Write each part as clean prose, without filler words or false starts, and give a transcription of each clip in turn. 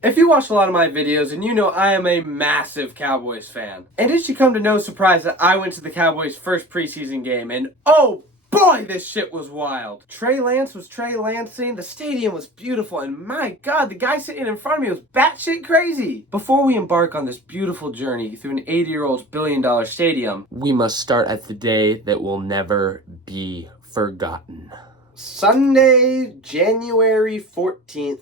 If you watch a lot of my videos, and you know I am a massive Cowboys fan. And it should come to no surprise that I went to the Cowboys' first preseason game, and oh boy, this shit was wild. Trey Lance was Trey Lancing, the stadium was beautiful, and my god, the guy sitting in front of me was batshit crazy. Before we embark on this beautiful journey through an 80-year-old's billion-dollar stadium, we must start at the day that will never be forgotten. Sunday, January 14th,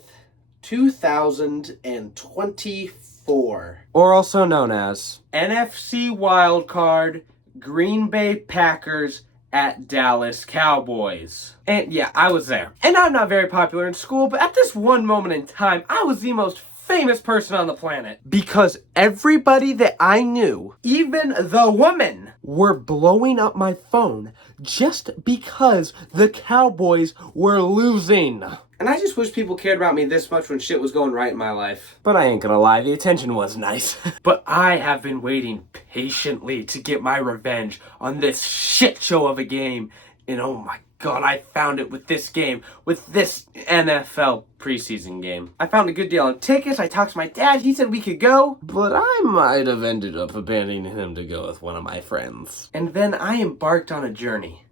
2024. Or also known as NFC Wildcard, Green Bay Packers at Dallas Cowboys. And yeah, I was there. And I'm not very popular in school, but at this one moment in time, I was the most famous person on the planet. Because everybody that I knew, even the women, were blowing up my phone just because the Cowboys were losing. And I just wish people cared about me this much when shit was going right in my life. But I ain't gonna lie, the attention was nice. But I have been waiting patiently to get my revenge on this shit show of a game. And oh my god, I found it with this game, with this NFL preseason game. I found a good deal on tickets, I talked to my dad, he said we could go. But I might have ended up abandoning him to go with one of my friends. And then I embarked on a journey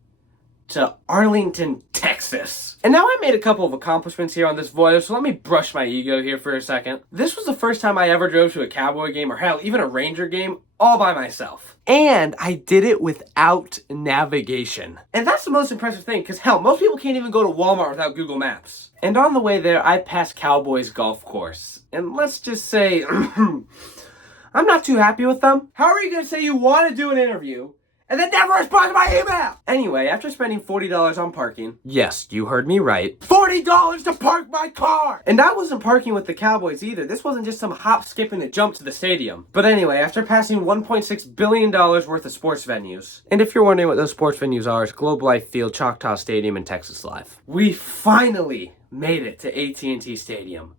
to Arlington, Texas. And now I made a couple of accomplishments here on this voyage, so let me brush my ego here for a second. This was the first time I ever drove to a Cowboy game, or hell, even a Ranger game, all by myself. And I did it without navigation. And that's the most impressive thing, because hell, most people can't even go to Walmart without Google Maps. And on the way there, I passed Cowboys golf course. And let's just say, I'm not too happy with them. How are you going to say you want to do an interview and then never respond to my email? Anyway, after spending $40 on parking, yes, you heard me right, $40 to park my car! And I wasn't parking with the Cowboys either. This wasn't just some hop, skip, and a jump to the stadium. But anyway, after passing $1.6 billion worth of sports venues, and if you're wondering what those sports venues are, it's Globe Life Field, Choctaw Stadium, and Texas Live. We finally made it to AT&T Stadium.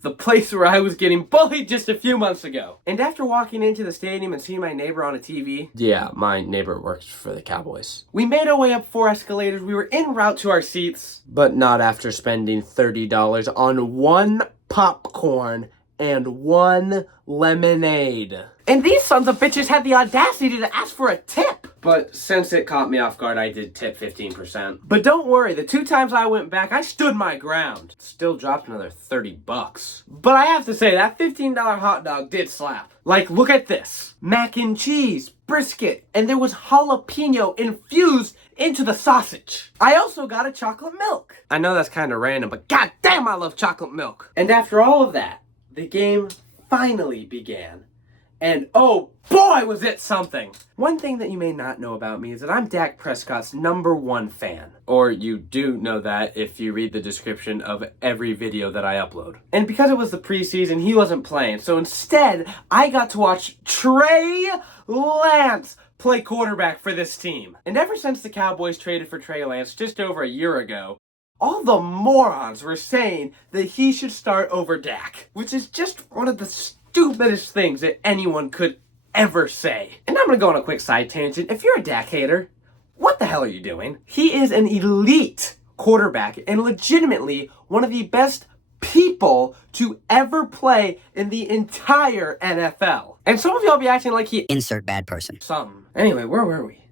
The place where I was getting bullied just a few months ago. And after walking into the stadium and seeing my neighbor on a TV... Yeah, my neighbor works for the Cowboys. We made our way up 4 escalators. We were en route to our seats. But not after spending $30 on 1 popcorn and 1 lemonade. And these sons of bitches had the audacity to ask for a tip. But since it caught me off guard, I did tip 15%. But don't worry, the 2 times I went back, I stood my ground. Still dropped another $30. But I have to say, that $15 hot dog did slap. Like, look at this. Mac and cheese, brisket, and there was jalapeno infused into the sausage. I also got a chocolate milk. I know that's kind of random, but goddamn, I love chocolate milk. And after all of that, the game finally began. And oh boy, was it something! One thing that you may not know about me is that I'm Dak Prescott's #1 fan. Or you do know that if you read the description of every video that I upload. And because it was the preseason, he wasn't playing. So instead, I got to watch Trey Lance play quarterback for this team. And ever since the Cowboys traded for Trey Lance just over a year ago, all the morons were saying that he should start over Dak. Which is just one of the stupidest things that anyone could ever say. And I'm gonna go on a quick side tangent. If you're a Dak hater, what the hell are you doing? He is an elite quarterback and legitimately one of the best people to ever play in the entire NFL. And some of y'all be acting like he... Insert bad person. Something. Anyway, where were we?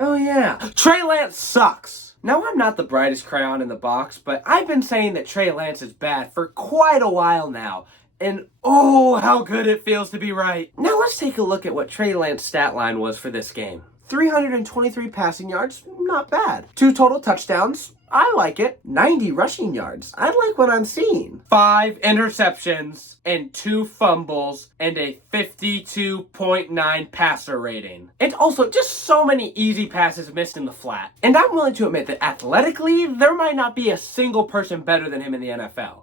Oh yeah. Trey Lance sucks. Now, I'm not the brightest crayon in the box, but I've been saying that Trey Lance is bad for quite a while now. And oh, how good it feels to be right. Now let's take a look at what Trey Lance's stat line was for this game. 323 passing yards, not bad. 2 total touchdowns, I like it. 90 rushing yards, I like what I'm seeing. 5 interceptions and 2 fumbles and a 52.9 passer rating. And also just so many easy passes missed in the flat. And I'm willing to admit that athletically, there might not be a single person better than him in the NFL.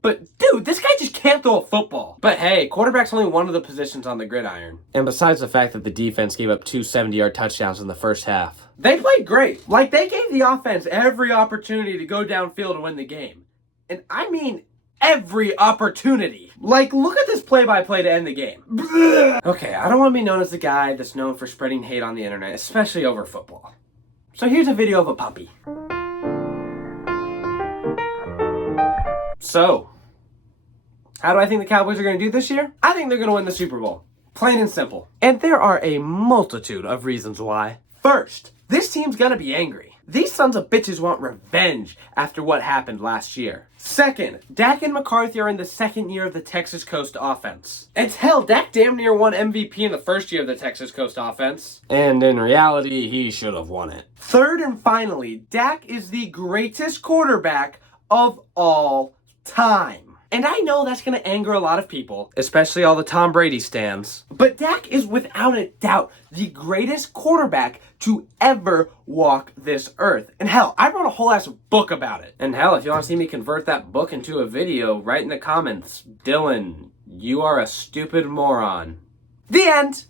But dude, this guy just can't throw a football. But hey, quarterback's only one of the positions on the gridiron. And besides the fact that the defense gave up 2 70-yard touchdowns in the first half, they played great. Like, they gave the offense every opportunity to go downfield and win the game. And I mean every opportunity. Like, look at this play-by-play to end the game. Okay, I don't want to be known as the guy that's known for spreading hate on the internet, especially over football. So here's a video of a puppy. So, How do I think the Cowboys are going to do this year? I think they're going to win the Super Bowl. Plain and simple. And there are a multitude of reasons why. First, this team's going to be angry. These sons of bitches want revenge after what happened last year. Second, Dak and McCarthy are in the second year of the Texas Coast offense. And hell, Dak damn near won MVP in the first year of the Texas Coast offense. And in reality, he should have won it. Third and finally, Dak is the greatest quarterback of all time. And I know that's going to anger a lot of people, especially all the Tom Brady stans. But Dak is without a doubt the greatest quarterback to ever walk this earth. And hell, I wrote a whole ass book about it. And hell, if you want to see me convert that book into a video, write in the comments, Dylan, you are a stupid moron. The end.